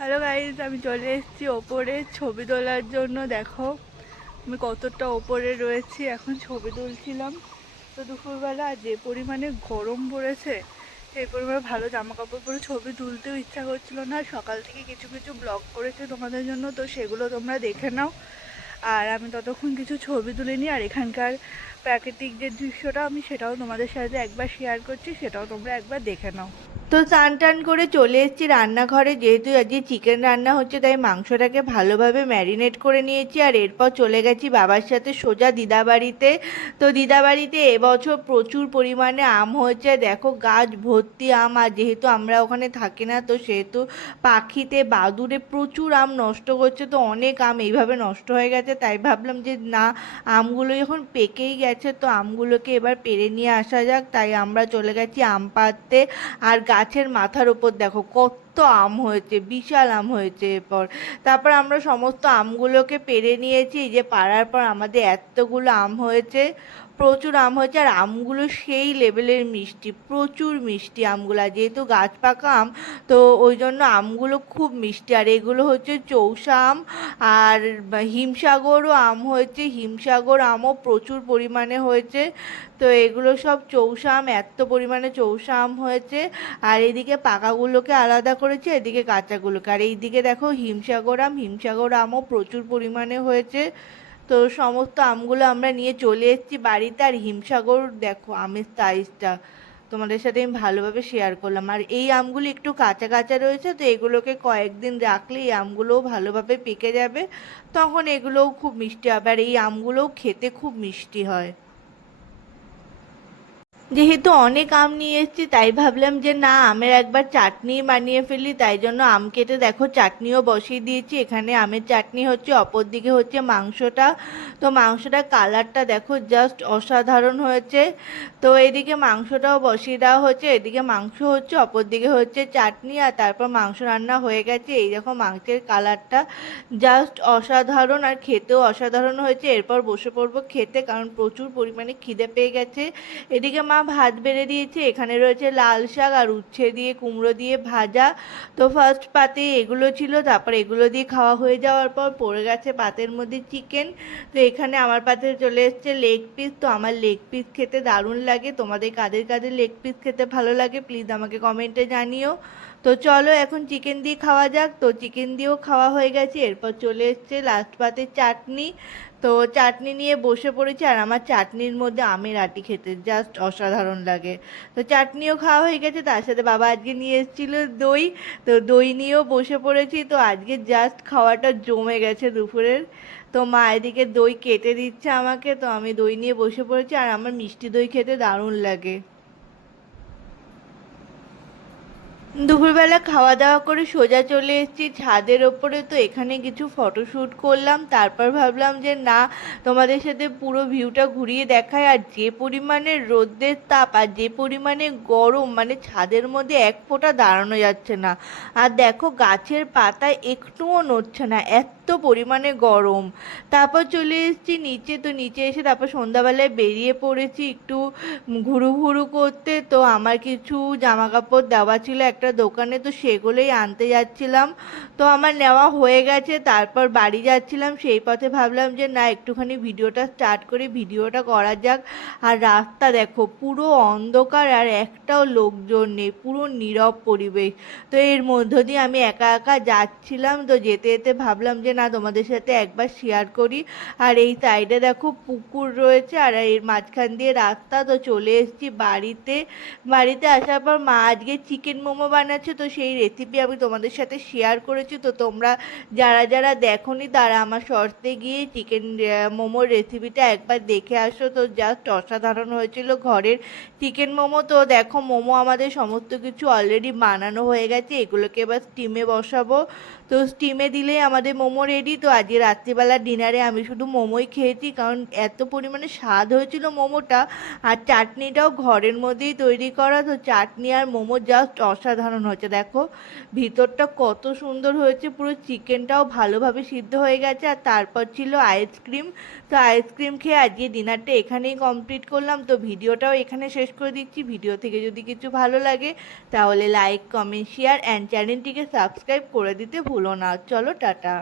Hello guys, আমি চলে এসেছি ওপরে ছবি তোলার জন্য। দেখো আমি কতটা ওপরে রয়েছি, এখন ছবি তুলছিলাম। তো দুপুরবেলা যে পরিমাণে গরম পড়েছে, সেই পরিমাণে ভালো জামা কাপড় পরে ছবি তুলতেও ইচ্ছা করছিল না। সকাল থেকে কিছু কিছু ব্লগ করেছে তোমাদের জন্য, তো সেগুলো তোমরা দেখে নাও। আর আমি ততক্ষণ কিছু ছবি তুলে নিই, আর এখানকার প্রাকৃতিক যে দৃশ্যটা আমি সেটাও তোমাদের সাথে একবার শেয়ার করছি, সেটাও তোমরা একবার দেখে নাও। তো স্নান টান করে চলে এসেছি রান্নাঘরে, যেহেতু আজকে চিকেন রান্না হচ্ছে তাই মাংসটাকে ভালোভাবে ম্যারিনেট করে নিয়েছি। আর এরপর চলে গেছি বাবার সাথে সোজা দিদাবাড়িতে। তো দিদাবাড়িতে এবছর প্রচুর পরিমাণে আম হয়েছে, দেখো গাছ ভর্তি আম। আর যেহেতু আমরা ওখানে থাকি না, তো সেহেতু পাখিতে বাদুড়ে প্রচুর আম নষ্ট করছে, তো অনেক আম এইভাবে নষ্ট হয়ে গেছে। তাই ভাবলাম যে না, আমগুলো যখন পেকেই গেছে তো আমগুলোকে এবার পেড়ে নিয়ে আসা যাক। তাই আমরা চলে গেছি আম পাড়তে। আর গাছের মাথার ওপর দেখো কত আম হয়েছে, বিশাল আম হয়েছে। তারপর আমরা সমস্ত আমগুলোকে পেড়ে নিয়েছি। এই যে পাড়ার পর আমাদের এতগুলো আম হয়েছে, প্রচুর আম হয়েছে। আর আমগুলো সেই লেভেলের মিষ্টি, প্রচুর মিষ্টি আমগুলো। আর যেহেতু গাছ পাকা আম, তো ওই জন্য আমগুলো খুব মিষ্টি। আর এগুলো হচ্ছে চৌষা আম। আর হিমসাগরও আম হয়েছে, হিমসাগর আমও প্রচুর পরিমাণে হয়েছে। তো এগুলো সব চৌষা আম, এত পরিমাণে চৌষা আম হয়েছে। আর এদিকে পাকাগুলোকে আলাদা করেছে, এদিকে কাঁচাগুলোকে। আর এইদিকে দেখো হিমসাগর আম, হিমসাগর আমও প্রচুর পরিমাণে হয়েছে। তো সমস্ত আমগুলো আমরা নিয়ে চলে এসেছি বাড়িতে। আর হিমসাগর দেখো আমের সাইজটা তোমাদের সাথে আমি ভালোভাবে শেয়ার করলাম। আর এই আমগুলো একটু কাঁচা কাঁচা রয়েছে, তো এগুলোকে কয়েকদিন রাখলে এই আমগুলোও ভালোভাবে পেকে যাবে, তখন এগুলোও খুব মিষ্টি হবে। আর এই আমগুলোও খেতে খুব মিষ্টি হয়। যেহেতু অনেক আম নিয়ে এসেছি তাই ভাবলাম যে না, আমের একবার চাটনি বানিয়ে ফেলি। তাই জন্য আম কেটে দেখো চাটনিও বসিয়ে দিয়েছি। এখানে আমের চাটনি হচ্ছে, অপর দিকে হচ্ছে মাংসটা। তো মাংসটার কালারটা দেখো জাস্ট অসাধারণ হয়েছে। তো এদিকে মাংসটাও বসিয়ে দেওয়া হচ্ছে, এদিকে মাংস হচ্ছে, অপর দিকে হচ্ছে চাটনি। আর তারপর মাংস রান্না হয়ে গেছে। এই দেখো মাংসের কালারটা জাস্ট অসাধারণ, আর খেতেও অসাধারণ হয়েছে। এরপর বসে পড়বো খেতে, কারণ প্রচুর পরিমাণে খিদে পেয়ে গেছে। এদিকে মা ভাত বেড়ে দিয়েছে, এখানে রয়েছে লাল শাক আর উচ্ছে দিয়ে কুমড়ো দিয়ে ভাজা। তো ফার্স্ট পাতে এগুলো ছিল, তারপর এগুলো দিয়ে খাওয়া হয়ে যাওয়ার পর পড়ে গেছে পাতের মধ্যে চিকেন। তো এখানে আমার পাতে চলে এসছে লেগ পিস। তো আমার লেগ পিস খেতে দারুণ লাগে। তোমাদের কাদের কাদের লেগ পিস খেতে ভালো লাগে প্লিজ আমাকে কমেন্টে জানিও। তো চলো এখন চিকেন দিয়ে খাওয়া যাক। তো চিকেন দিয়েও খাওয়া হয়ে গেছে। এরপর চলে এসছে লাস্ট পাতে চাটনি। তো চাটনি নিয়ে বসে পড়েছি। আর আমার চাটনির মধ্যে আমের আটি খেতে জাস্ট অসাধারণ লাগে। তো চাটনিও খাওয়া হয়ে গেছে, তার সাথে বাবা আজকে নিয়ে এসেছিল দই। তো দই নিয়েও বসে পড়েছি। তো আজকে জাস্ট খাওয়াটা জমে গেছে দুপুরের। তো মা এদিকে দই কেটে দিচ্ছে আমাকে, তো আমি দই নিয়ে বসে পড়েছি। আর আমার মিষ্টি দই খেতে দারুণ লাগে। দুপুরবেলা খাওয়া দাওয়া করে সোজা চলে এসেছি ছাদের ওপরে। তো এখানে কিছু ফটোশ্যুট করলাম। তারপর ভাবলাম যে না, তোমাদের সাথে পুরো ভিউটা ঘুরিয়ে দেখায়। আর যে পরিমাণে রোদের তাপ আর যে পরিমাণে গরম, মানে ছাদের মধ্যে এক ফোঁটা দাঁড়ানো যাচ্ছে না। আর দেখো গাছের পাতা একটুও নড়ছে না, এত পরিমাণে গরম। তারপর চলে এসেছি নিচে। তো নিচে এসে তারপর সন্ধ্যাবেলায় বেরিয়ে পড়েছি একটু ঘুরু ঘুরু করতে। তো আমার কিছু জামা কাপড় দেওয়া ছিল একটা দোকানে, তো সেগুলোই আনতে যাচ্ছিলাম। তো আমার নেওয়া হয়ে গেছে। তারপর বাড়ি যাচ্ছিলাম, সেই পথে ভাবলাম যে না, একটুখানি ভিডিওটা স্টার্ট করে ভিডিওটা করা যাক। আর রাস্তা দেখো পুরো অন্ধকার, আর একটাও লোকজন নেই, পুরো নীরব পরিবেশ। তো এর মধ্য দিয়ে আমি একা একা যাচ্ছিলাম। তো যেতে যেতে ভাবলাম যে না, তোমাদের সাথে একবার শেয়ার করি। আর এই সাইডে দেখো পুকুর রয়েছে, আর এর মাঝখান দিয়ে রাস্তা। তো চলে এসেছি বাড়িতে। বাড়িতে আসার পর মা আজকে চিকেন মোমো বানাচ্ছে, তো সেই রেসিপি আমি তোমাদের সাথে শেয়ার করেছি। তো তোমরা যারা যারা দেখোনি তারা আমার শর্টসে গিয়ে চিকেন মোমোর রেসিপিটা একবার দেখে আসো। তো জাস্ট অসাধারণ হয়েছিল ঘরের চিকেন মোমো। তো দেখো মোমো আমাদের সমস্ত কিছু অলরেডি বানানো হয়ে গেছে, এগুলোকে এবার স্টিমে বসাবো। তো স্টিমে দিলেই আমাদের মোমো রেডি। তো আজকে রাত্রিবেলার ডিনারে আমি শুধু মোমোই খেয়েছি, কারণ এত পরিমাণে স্বাদ হয়েছিল মোমোটা। আর চাটনিটাও ঘরের মধ্যেই তৈরি করা। তো চাটনি আর মোমো জাস্ট অসাধারণ। অসাধারণ হয়েছে। দেখো ভিতরটা কত সুন্দর হয়েছে, পুরো চিকেনটাও ভালোভাবে সিদ্ধ হয়ে গেছে। আর তারপর ছিল আইসক্রিম। তো আইসক্রিম খেয়ে আজকে ডিনারটা এখানেই কমপ্লিট করলাম। তো ভিডিওটাও এখানে শেষ করে দিচ্ছি। ভিডিও থেকে যদি কিছু ভালো লাগে তাহলে লাইক, কমেন্ট, শেয়ার অ্যান্ড চ্যানেলটিকে সাবস্ক্রাইব করে দিতে ভুলো না। চলো টাটা।